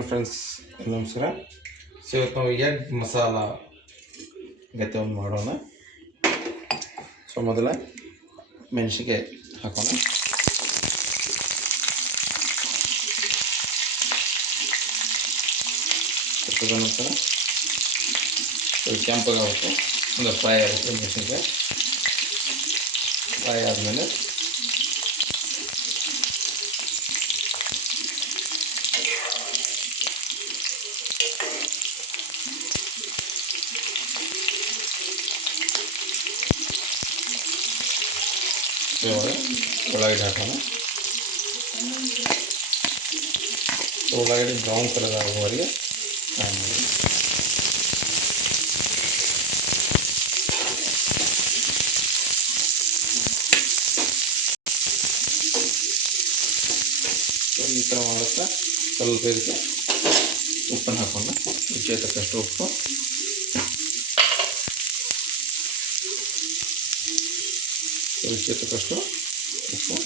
Hello friends, ನಮಸ್ಕಾರ. So ಇವತ್ತು ನಾವು ಎಗ್ ಮಸಾಲ ಗತೆ ಒಂದು ಮಾಡೋಣ. ಸೊ ಮೊದಲ ಮೆಣಸಿಗೆ ಹಾಕೋಣ. ತದನಂತರ ಕೆಂಪಗಾಗುತ್ತೆ, ಒಂದು ಫ್ರೈ ಆಗುತ್ತೆ. ಮೆಣಸಿನ್ಕಾಯಿ ಫ್ರೈ ಆದಮೇಲೆ ಉಳ್ಳಾಗಡ್ಡಿ ಹಾಕೋಣ. ಉಳ್ಳಾಗಡ್ಡಿ ಬ್ರೌನ್ ಕಲರ್ ಆಗುವವರೆಗೆ ಫ್ರೈ ಮಾಡಿ. ಈ ಥರ ಮಾಡುತ್ತಾ ಸ್ವಲ್ಪ ಇದಕ್ಕೆ ಉಪ್ಪನ್ನು ಹಾಕೊಂಡು ರುಚಿಗೆ ತಕ್ಕಷ್ಟು ಉಪ್ಪು, ರುಚಿಗೆ ತಕ್ಕಷ್ಟು ಉಪ್ಪು,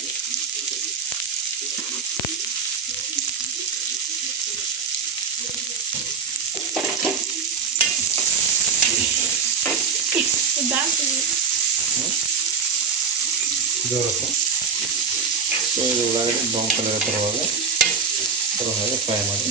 ಜೋರಕ್ಕೆ. ಸೊ ಇದು ಉಳ್ಳಾಗಡ್ಡಿ ಬ್ರೌನ್ ಕಲರ್ ಬರುವಾಗ ಹಾಗೆ ಫ್ರೈ ಮಾಡಿ.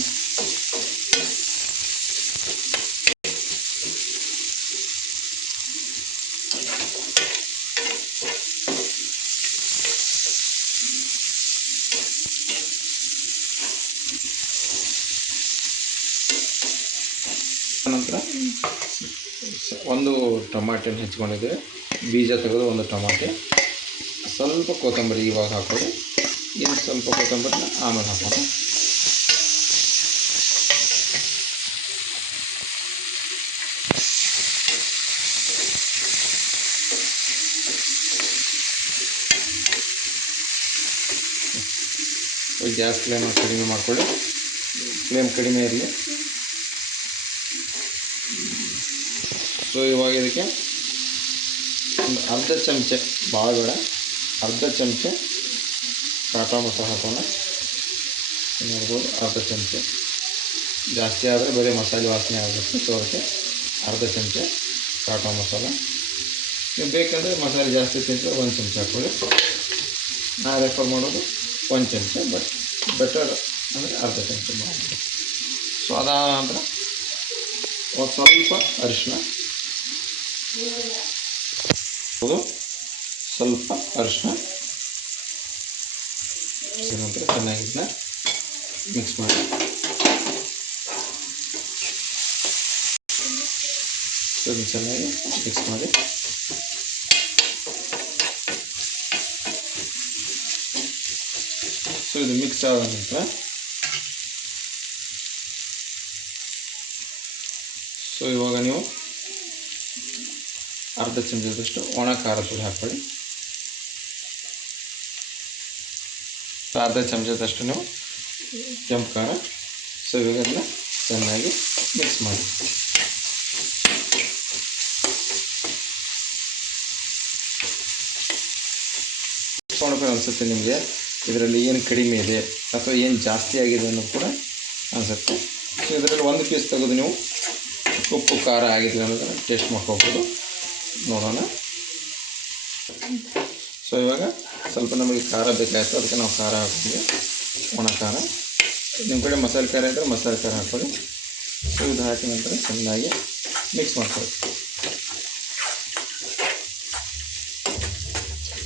ನಂತರ ಒಂದು ಟೊಮಾಟೆನ ಹೆಚ್ಚಿಕೊಂಡಿದ್ದೇವೆ, ಬೀಜ ತೆಗೆದು ಒಂದು ಟೊಮಾಟೆ, ಸ್ವಲ್ಪ ಕೊತ್ತಂಬರಿ ಇವಾಗ ಹಾಕೋದು, ಇನ್ನು ಸ್ವಲ್ಪ ಕೊತ್ತಂಬರಿನ ಆಮೇಲೆ ಹಾಕೋಣ. ಗ್ಯಾಸ್ ಫ್ಲೇಮ್ ಕಡಿಮೆ ಮಾಡಿಕೊಳ್ಳಿ, ಫ್ಲೇಮ್ ಕಡಿಮೆ ಇರಲಿ. ಸೊ ಇವಾಗ ಇದಕ್ಕೆ ಒಂದು ಅರ್ಧ ಚಮಚೆ, ಭಾಳ ಬೇಡ, ಅರ್ಧ ಚಮಚೆ ಟಾಟಾ ಮಸಾಲ ಹಾಕೋಣ. ನೋಡ್ಬೋದು, ಅರ್ಧ ಚಮಚೆ. ಜಾಸ್ತಿ ಆದರೆ ಬರೀ ಮಸಾಲೆ ವಾಸನೆ ಆಗುತ್ತೆ. ಸೊ ಅದಕ್ಕೆ ಅರ್ಧ ಚಮಚೆ ಟಾಟಾ ಮಸಾಲ. ನೀವು ಬೇಕಂದರೆ ಮಸಾಲೆ ಜಾಸ್ತಿ ತಿಂದರೆ ಒಂದು ಚಮಚ ಹಾಕ್ಕೊಳ್ಳಿ. ನಾನು ರೆಫರ್ ಮಾಡೋದು ಒಂದು ಚಮಚ, ಬಟ್ ಬೆಟರ್ ಅಂದರೆ ಅರ್ಧ ಚಮಚ ಮಾಡೋದು. ಸೊ ಅದಾದ ನಂತರ ಒಂದು ಸ್ವಲ್ಪ ಅರಿಶಿನ, ಸ್ವಲ್ಪ ಅರಿಶಿನ ನಂತರ ಚೆನ್ನಾಗಿ ಇದನ್ನ ಮಿಕ್ಸ್ ಮಾಡಿ. ಇದನ್ನು ಚೆನ್ನಾಗಿ ಮಿಕ್ಸ್ ಮಾಡಿ. ಸೊ ಇದು ಮಿಕ್ಸ್ ಆದ ನಂತರ ಸೊ ಇವಾಗ ನೀವು ಅರ್ಧ ಚಮಚದಷ್ಟು ಒಣ ಖಾರದ ಪುಡಿ ಹಾಕ್ಕೊಳ್ಳಿ. ಅರ್ಧ ಚಮಚದಷ್ಟು ನೀವು ಕೆಂಪು ಖಾರ. ಸೊ ಇವಾಗ ಅದನ್ನ ಚೆನ್ನಾಗಿ ಮಿಕ್ಸ್ ಮಾಡಿ. ನೋಡ್ಕೊಂಡು ಅನಿಸುತ್ತೆ ನಿಮಗೆ ಇದರಲ್ಲಿ ಏನು ಕಡಿಮೆ ಇದೆ ಅಥವಾ ಏನು ಜಾಸ್ತಿ ಆಗಿದೆ ಅನ್ನೋದು ಕೂಡ ಅನಿಸುತ್ತೆ. ಸೊ ಇದರಲ್ಲಿ ಒಂದು ಪೀಸ್ ತೆಗೆದು ನೀವು ಉಪ್ಪು ಖಾರ ಆಗಿದೆ ಅನ್ನೋದನ್ನು ಟೇಸ್ಟ್ ಮಾಡ್ಕೋಬೋದು. ನೋಡೋಣ. ಸೊ ಇವಾಗ ಸ್ವಲ್ಪ ನಮಗೆ ಖಾರ ಬೇಕಾಯಿತು, ಅದಕ್ಕೆ ನಾವು ಖಾರ ಹಾಕ್ತೀವಿ, ಒಣ ಖಾರ. ನಿಮ್ಮ ಕಡೆ ಮಸಾಲೆ ಖಾರ ಇದ್ದರೆ ಮಸಾಲೆ ಖಾರ ಹಾಕ್ಕೊಳ್ಳಿ. ಸೊ ಇದು ಹಾಕಿದ ನಂತರ ಚೆನ್ನಾಗಿ ಮಿಕ್ಸ್ ಮಾಡ್ಕೊಳ್ಳಿ.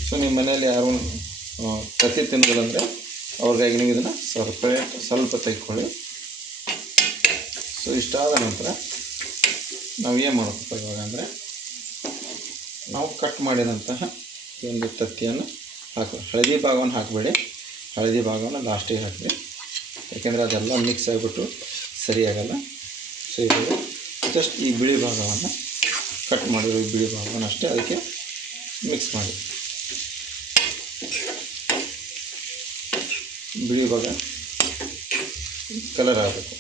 ಸೊ ನಿಮ್ಮ ಮನೆಯಲ್ಲಿ ಯಾರು ತತ್ತಿ ತಿನ್ನೋದಿಲ್ಲಂದರೆ ಅವ್ರಿಗಾಗಿ ನೀವು ಇದನ್ನು ಸ್ವಲ್ಪ ತೆಗೆದುಕೊಳ್ಳಿ. ಸೊ ಇಷ್ಟಾದ ನಂತರ ನಾವು ಏನು ಮಾಡಬೇಕು ಇವಾಗ ಅಂದರೆ, ನಾವು ಕಟ್ ಮಾಡಿದಂತಹ ಒಂದು ತತ್ತಿಯನ್ನು ಹಾಕಿ, ಹಳದಿ ಭಾಗವನ್ನು ಹಾಕಬೇಡಿ, ಹಳದಿ ಭಾಗವನ್ನು ಲಾಸ್ಟಿಗೆ ಹಾಕಿರಿ, ಯಾಕೆಂದರೆ ಅದೆಲ್ಲ ಮಿಕ್ಸ್ ಆಗಿಬಿಟ್ಟು ಸರಿಯಾಗಲ್ಲ. ಸೊ ಇವಾಗ ಜಸ್ಟ್ ಈ ಬಿಳಿ ಭಾಗವನ್ನು ಕಟ್ ಮಾಡಿರೋ ಈ ಬಿಳಿ ಭಾಗವನ್ನು ಅಷ್ಟೇ ಅದಕ್ಕೆ ಮಿಕ್ಸ್ ಮಾಡಿ. ಬಿಳಿ ಭಾಗ ಕಲರ್ ಆಗಬೇಕು.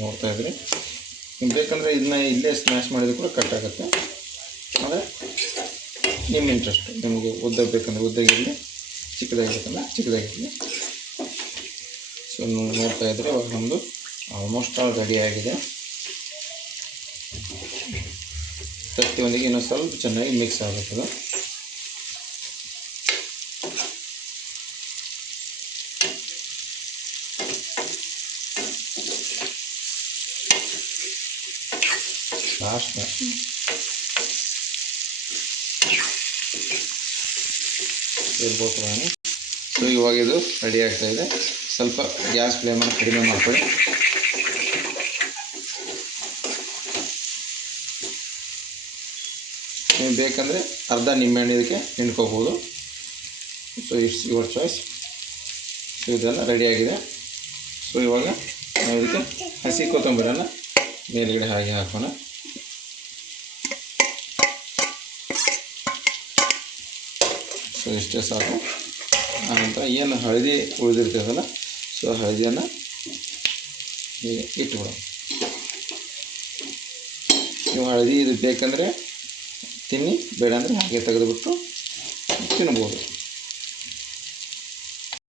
ನೋಡ್ತಾ ಇದ್ರಿ, ನಿಮ್ಗೆ ಬೇಕಂದರೆ ಇದನ್ನ ಇಲ್ಲೇ ಸ್ಮ್ಯಾಶ್ ಮಾಡಿದ್ರು ಕೂಡ ಕಟ್ ಆಗುತ್ತೆ. ಆದರೆ ನಿಮ್ಮ ಇಂಟ್ರೆಸ್ಟ್, ನಿಮಗೆ ಉದ್ದ ಬೇಕಂದ್ರೆ ಉದ್ದಾಗಿರಲಿ, ಚಿಕ್ಕದಾಗಿರ್ಬೇಕಂದ್ರೆ ಚಿಕ್ಕದಾಗಿರಲಿ. ಸೊ ನೋಡ್ತಾ ಇದ್ದರೆ ಇವಾಗ ನಮ್ಮದು ಆಲ್ಮೋಸ್ಟ್ ಆಲ್ ರೆಡಿ ಆಗಿದೆ. ತತ್ತಿಯೊಂದಿಗೆ ಇನ್ನೂ ಸ್ವಲ್ಪ ಚೆನ್ನಾಗಿ ಮಿಕ್ಸ್ ಆಗುತ್ತದೆ. ಲಾಸ್ಟ್ ಇರ್ಬೋದು. ಸೊ ಇವಾಗ ಇದು ರೆಡಿ ಆಗ್ತಾಯಿದೆ. ಸ್ವಲ್ಪ ಗ್ಯಾಸ್ ಫ್ಲೇಮನ್ನು ಕಡಿಮೆ ಮಾಡ್ಕೊಳ್ಳಿ. ನೀವು ಬೇಕಂದರೆ ಅರ್ಧ ನಿಂಬೆಹಣ್ಣು ಇದಕ್ಕೆ ಹಿಂಡ್ಕೋಬೋದು. So it's your choice. So ಇದೆಲ್ಲ ರೆಡಿಯಾಗಿದೆ. ಸೊ ಇವಾಗ ನಾವು ಇದಕ್ಕೆ ಹಸಿ ಕೊತ್ತಂಬರಿಯನ್ನು ಮೇಲುಗಡೆ ಹಾಗೆ ಹಾಕೋಣ. ಸೊ ಇಷ್ಟೇ ಸಾಕು. ಆನಂತರ ಏನು ಹಳದಿ ಉಳಿದಿರ್ತದಲ್ಲ, ಸೊ ಹಳದಿಯನ್ನು ಹೀಗೆ ಇಟ್ಬಿಡೋಣ. ನೀವು ಹಳದಿ ಇದು ಬೇಕಂದರೆ ತಿನ್ನಿ, ಬೇಡ ಅಂದರೆ ಹಾಗೆ ತೆಗೆದುಬಿಟ್ಟು ತಿನ್ಬೋದು.